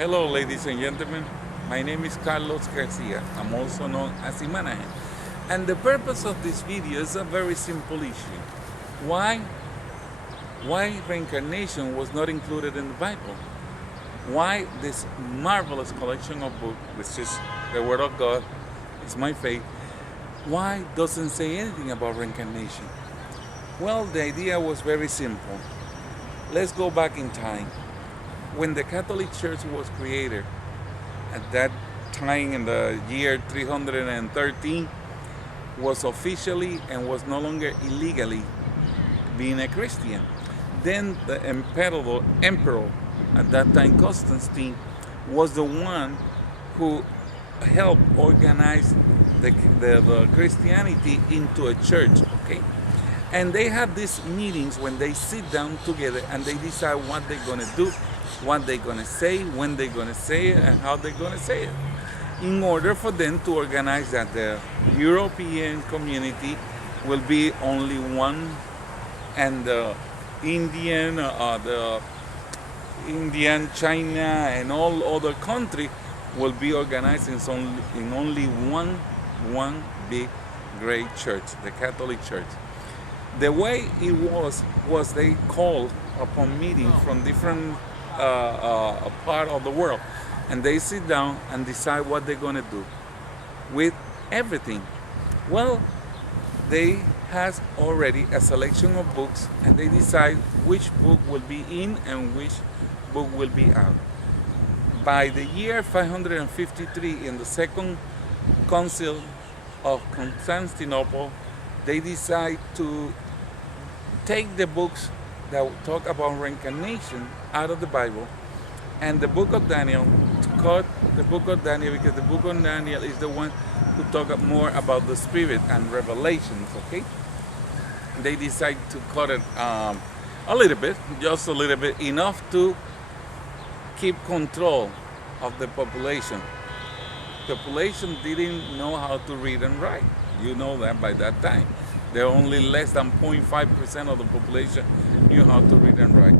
Hello, ladies and gentlemen. My name is Carlos Garcia. I'm also known as Imanahan. And the purpose of this video is a very simple issue. Why reincarnation was not included in the Bible? Why this marvelous collection of books, which is the Word of God, is my faith, why doesn't say anything about reincarnation? Well, the idea was very simple. Let's go back in time. When the Catholic Church was created, at that time in the year 313, was officially and was no longer illegally being a Christian. Then the emperor at that time, Constantine, was the one who helped organize the Christianity into a church, okay? And they have these meetings when they sit down together and they decide what they're gonna do, what they're gonna say, when they're gonna say it, and how they're gonna say it, in order for them to organize that the European community will be only one, and the Indian, China, and all other countries will be organized in only one big great church, the Catholic Church. The way it was they called upon meetings from different part of the world, and they sit down and decide what they're gonna do with everything. Well, they has already a selection of books, and they decide which book will be in and which book will be out. By the year 553, in the Second Council of Constantinople, they decide to take the books that talk about reincarnation out of the Bible, and the book of Daniel, to cut the book of Daniel, because the book of Daniel is the one who talk more about the spirit and revelations, okay? They decide to cut it a little bit, just a little bit, enough to keep control of the population. The population didn't know how to read and write. You know that by that time. There are only less than 0.5% of the population knew how to read and write.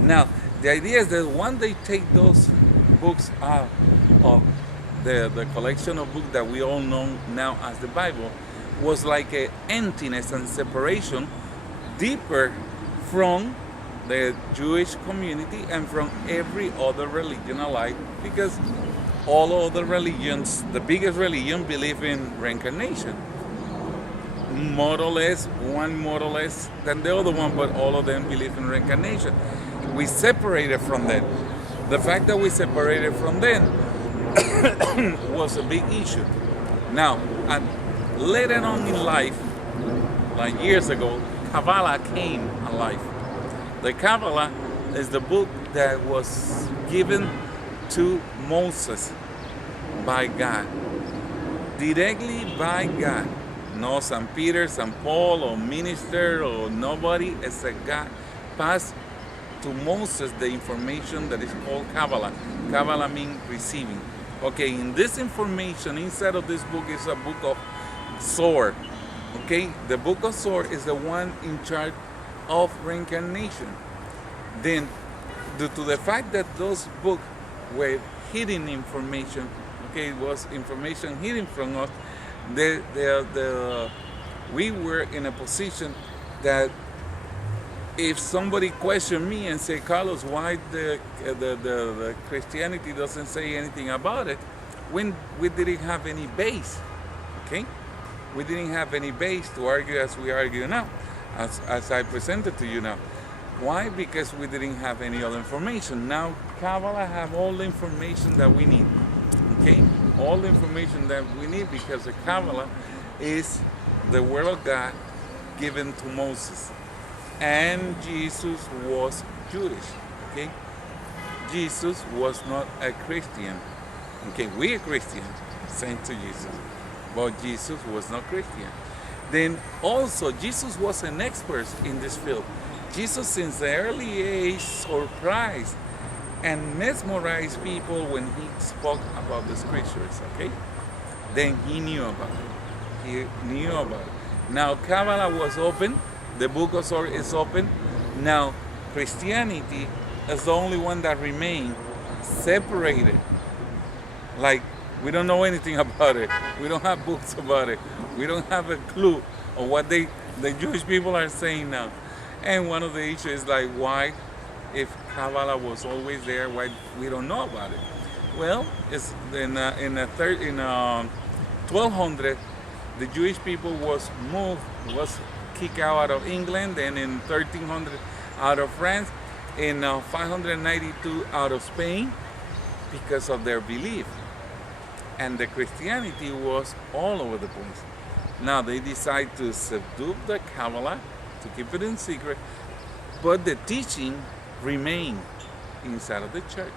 Now, the idea is that when they take those books out of the collection of books that we all know now as the Bible, was like an emptiness and separation deeper from the Jewish community and from every other religion alike, because all other religions, the biggest religion, believe in reincarnation. More or less, one more or less than the other one, but all of them believe in reincarnation. We separated from them. The fact that we separated from them was a big issue. Now, later on in life, like years ago, Kavala came alive. The Kavala is the book that was given to Moses by God, directly by God. No St. Peter, St. Paul, or minister, or nobody except God passed to Moses the information that is called Kavala. Kavala means receiving. Okay, in this information, inside of this book is a book of sword. Okay, the book of sword is the one in charge of reincarnation. Then, due to the fact that those books were hidden information, okay, it was information hidden from us, we were in a position that if somebody questioned me and say, Carlos, why the Christianity doesn't say anything about it, when we didn't have any base, okay? We didn't have any base to argue as we argue now, as I presented to you now. Why? Because we didn't have any other information. Now, Kavala have all the information that we need, okay? All the information that we need, because the Kavala is the Word of God given to Moses. And Jesus was Jewish, okay? Jesus was not a Christian. Okay, we are Christians, sent to Jesus. But Jesus was not Christian. Then also, Jesus was an expert in this field. Jesus, since the early age, surprised and mesmerized people when he spoke about the scriptures, okay? Then he knew about it. He knew about it. Now, Kavala was open. The book of Sword is open. Now, Christianity is the only one that remained separated. Like, we don't know anything about it. We don't have books about it. We don't have a clue of what the Jewish people are saying now. And one of the issues is like, why, if Kavala was always there, why we don't know about it? Well, it's in 1200, the Jewish people was kicked out of England, and in 1300 out of France, in 592 out of Spain, because of their belief. And the Christianity was all over the place. Now they decide to subdue the Kavala, to keep it in secret, but the teaching remained inside of the church,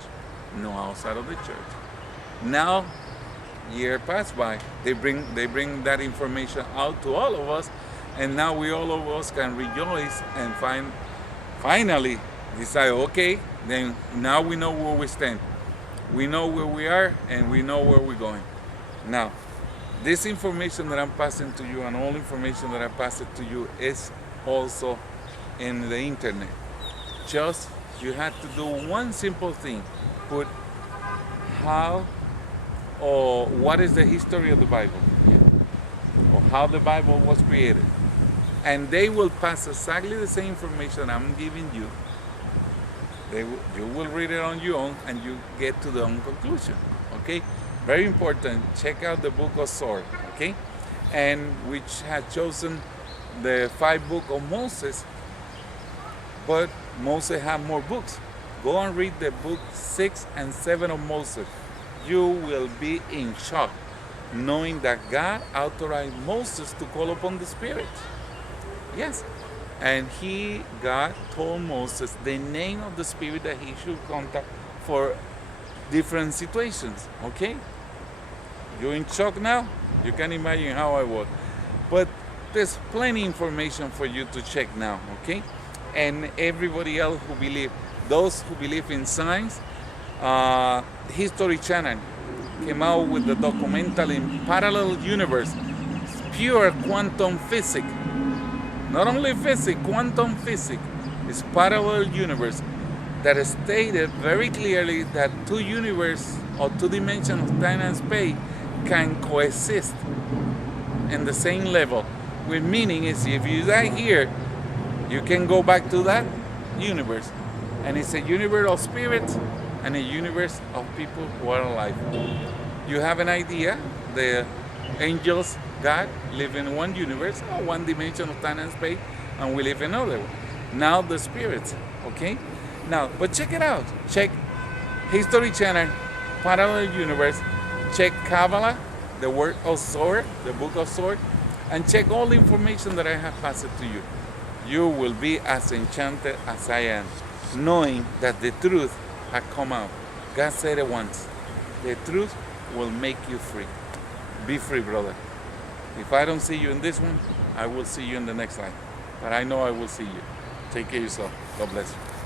no outside of the church. Now, year passed by, they bring that information out to all of us, and now all of us can rejoice and finally decide, okay, then now we know where we stand. We know where we are, and we know where we're going. Now, this information that I'm passing to you, and all information that I pass it to you, is also in the internet. Just, you have to do one simple thing. Put how or what is the history of the Bible, or how the Bible was created. And they will pass exactly the same information I'm giving you. You will read it on your own, and you get to the own conclusion, okay? Very important, check out the book of Sword, okay? And which had chosen the 5 books of Moses, but Moses had more books. Go and read the book 6 and 7 of Moses. You will be in shock, knowing that God authorized Moses to call upon the Spirit. Yes. And God told Moses the name of the Spirit that he should contact for different situations, okay? You're in shock now? You can imagine how I was. But there's plenty of information for you to check now, okay? And everybody else who believe, those who believe in science, History Channel came out with the documentary in Parallel Universe, pure quantum physics. Not only physics, quantum physics is parallel universe that stated very clearly that 2 universes or 2 dimensions of time and space can coexist in the same level. With meaning is, if you die here, you can go back to that universe. And it's a universe of spirits and a universe of people who are alive. You have an idea, the angels, God, live in one universe, or one dimension of time and space, and we live in another. Now the spirits, okay? Now, but check it out. Check History Channel, Parallel Universe, check Kavala, the word of sword, the book of sword, and check all the information that I have passed to you. You will be as enchanted as I am, knowing that the truth has come out. God said it once, the truth will make you free. Be free, brother. If I don't see you in this one, I will see you in the next life. But I know I will see you. Take care of yourself. God bless you.